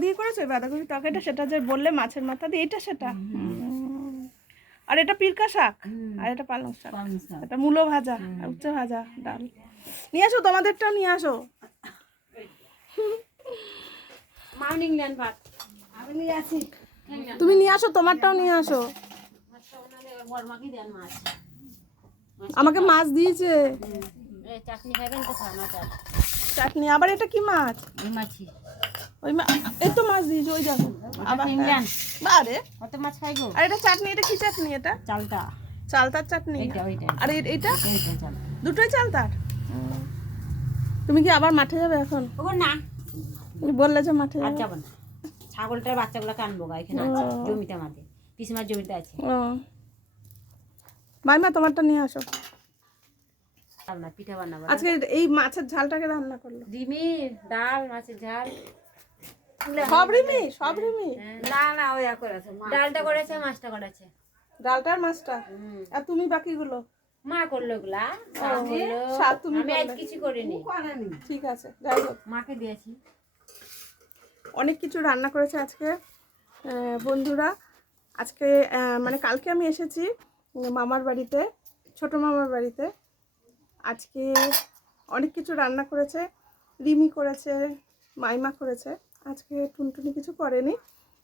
দিয়ে করেছো বাঁধাকপি তরকারিটা, সেটা যে বললে মাছের মাথা দিয়ে, এটা সেটা। আর এটা পিরকা শাক, আর এটা পালং শাক, এটা মূলো ভাজা, উচ্ছে ভাজা, ডাল। নিয়ে আসো, তোমাদেরটাও নিয়ে আসো। তুমি নিয়ে আসো, তোমারটাও নিয়ে আসো। আমাকে মাছ দিয়েছে চাটনি খাবেন তো চাটনি। আবার এটা কি মাছ? ওই এই তো মাছ দিয়েছে, ওই দেখো আবার। আরে কত মাছ খাইবো? আর এটা চাটনি, এটা কি চাটনি? এটা চালতার চাটনি। আর এইটা দুটোই চালতার। তুমি কি আবার মাঠে যাবে এখন? না, বললে যে মাঠে যাবো না। ছাগলটার বাচ্চাগুলোকে আনবো গা, এখানে আছে জমিতে, আমাদের পিসিমার জমিতে আছে। মাইমা তোমারটা নিয়ে আসো। পিঠা বানাবো আজকে। এই মাছের ঝালটাকে রান্না করলো। ডিমের ডাল, মাছের ঝাল, সব রিমি, সব রিমি। না ওই করেছে, ডালটা করেছে, মাছটা করেছে। ডালটা আর মাছটা। আর তুমি বাকিগুলো মা করলো এগুলা। আমি আজ কিছু করিনি। ঠিক আছে, যাই হোক, মাকে দিয়েছি। অনেক কিছু রান্না করেছে আজকে বন্ধুরা। আজকে মানে কালকে আমি এসেছি মামার বাড়িতে, ছোট মামার বাড়িতে। আজকে অনেক কিছু রান্না করেছে, রিমি করেছে, মাইমা করেছে। আজকে টুনটুনি কিছু করেনি,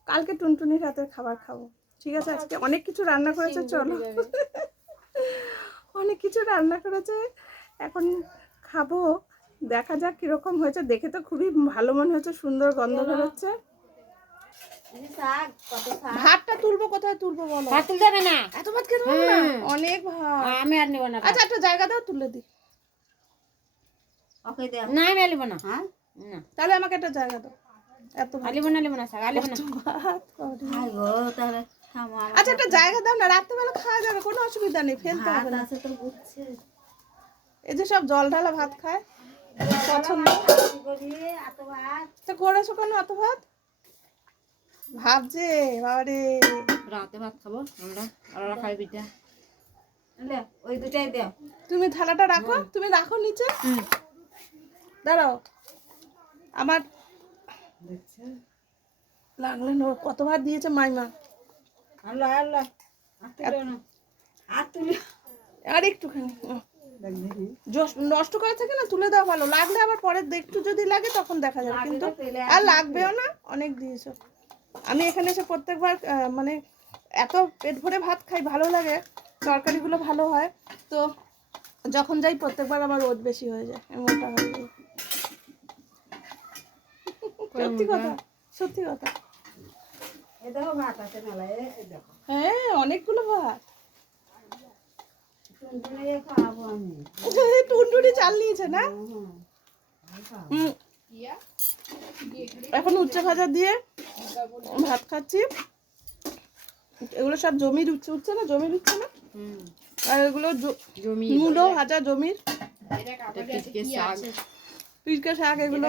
কালকে টুনটুনির হাতের খাবার খাবো। ঠিক আছে, আজকে অনেক কিছু রান্না করেছে। চলো, অনেক কিছু রান্না করেছে, এখন খাবো। দেখা যাক কিরকম হয়েছে। দেখে তো খুবই ভালো মনে হচ্ছে, সুন্দর গন্ধ বেরোচ্ছে। ভাতটা তুলবো, কোথায় তুলবো বলো? ভাত তুলতে হবে না, এত ভাত খেতে হবে না, অনেক ভাত। আমি আর নেব না। আচ্ছা, একটা জায়গা দাও, তুলে দিই। ওকে দাও। না, আমি আলিব না। হ্যাঁ, না, তাহলে আমাকে একটা জায়গা দাও। এত আলিব না, শাক আলিব না। ভাত খাইগো তাহলে। আচ্ছা, একটা জায়গা দাও না, রাত্রেবেলা খাওয়া যাবে, কোনো অসুবিধা নেই, ফেলতে হবে না। এই যে সব জল ঢালা ভাত খায়, পছন্দ তো করেছো কেন এত ভাত? ভাবছে বাবারে, রাতে ভাত খাবো আমরা, আর খাই পিঠা। ওই দুটাই দাও। তুমি থালাটা রাখো, তুমি রাখো নিচে। দাঁড়াও, আমার লাগলে কত ভাত দিয়েছে মাইমা। আর একটুখানি নষ্ট করে থাকে না, তুলে দেওয়া ভালো। লাগলে আবার পরে একটু যদি লাগে তখন দেখা যাবে, কিন্তু আর লাগবেও না, অনেক দিয়েছো। আমি এখানে এসে প্রত্যেকবার মানে এত পেট ভরে ভাত খাই, ভালো লাগে, তরকারিগুলো ভালো হয়। তো যখন যাই প্রত্যেকবার আমার রোদ বেশি হয়ে যায়, এমনটা হয়ে যায়। সত্যি কথা, সত্যি কথা। হ্যাঁ, অনেকগুলো ভাত। টুনটুনি চাল নিয়েছে না? এখন উচ্ছে ভাজা দিয়ে ভাত খাচ্ছি। এগুলো সব জমির উচ্ছে, উচ্ছে না, জমির উচ্ছে না। আর এগুলো মূলো ভাজা জমির, পিরকা শাক, এগুলো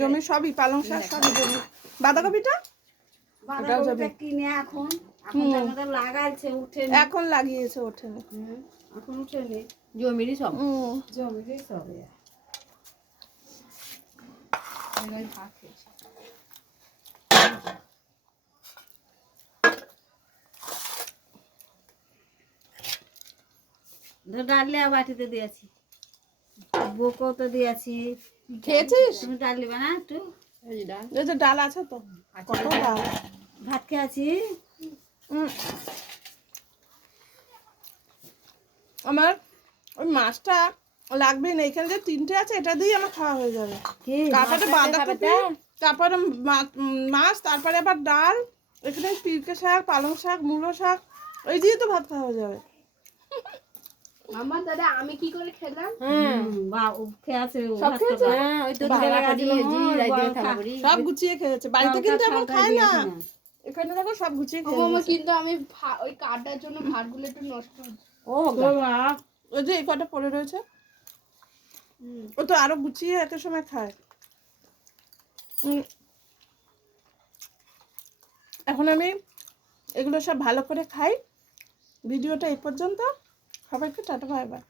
জমির, সবই পালং শাক, সবই জমির। বাঁধাকপিটা কিনে এখন লাগিয়েছে, ওঠেনি এখন, উঠেনি, জমিরই সব, জমিরই সব। ডালে বাটিতে দিয়েছি, বকো তো দিয়েছি। খেয়েছিস? তুমি ডাল দিবে না একটু? এই যে ডাল আছে তো, কত ডাল। ভাত খেয়েছি। আমার ওই মাছটা লাগবে না, এখানে যে তিনটে আছে এটা দিয়ে আমার খাওয়া হয়ে যাবে। তারপরে বাঁধাকপি, তারপরে মাছ, তারপরে আবার ডাল, এখানে পিরকে শাক, পালং শাক, মূলো শাক, ওই দিয়ে তো ভাত খাওয়া হয়ে যাবে। আমার দাদা আমি কি করে খেলাম? সব গুছিয়ে খেয়েছে বাড়িতে, কিন্তু এমন খায় না। এখানে দেখো সব গুছিয়ে খেয়েছে। কিন্তু আমি ওই কাটার জন্য ভাতগুলো একটু নষ্ট হচ্ছে। ওই যে এই কটা পড়ে রয়েছে, ও তো আরো গুছিয়ে একটা সময় খায়। এখন আমি এগুলো সব ভালো করে খাই। ভিডিওটা এই পর্যন্ত, সবাইকে টাটা, বাই বাই।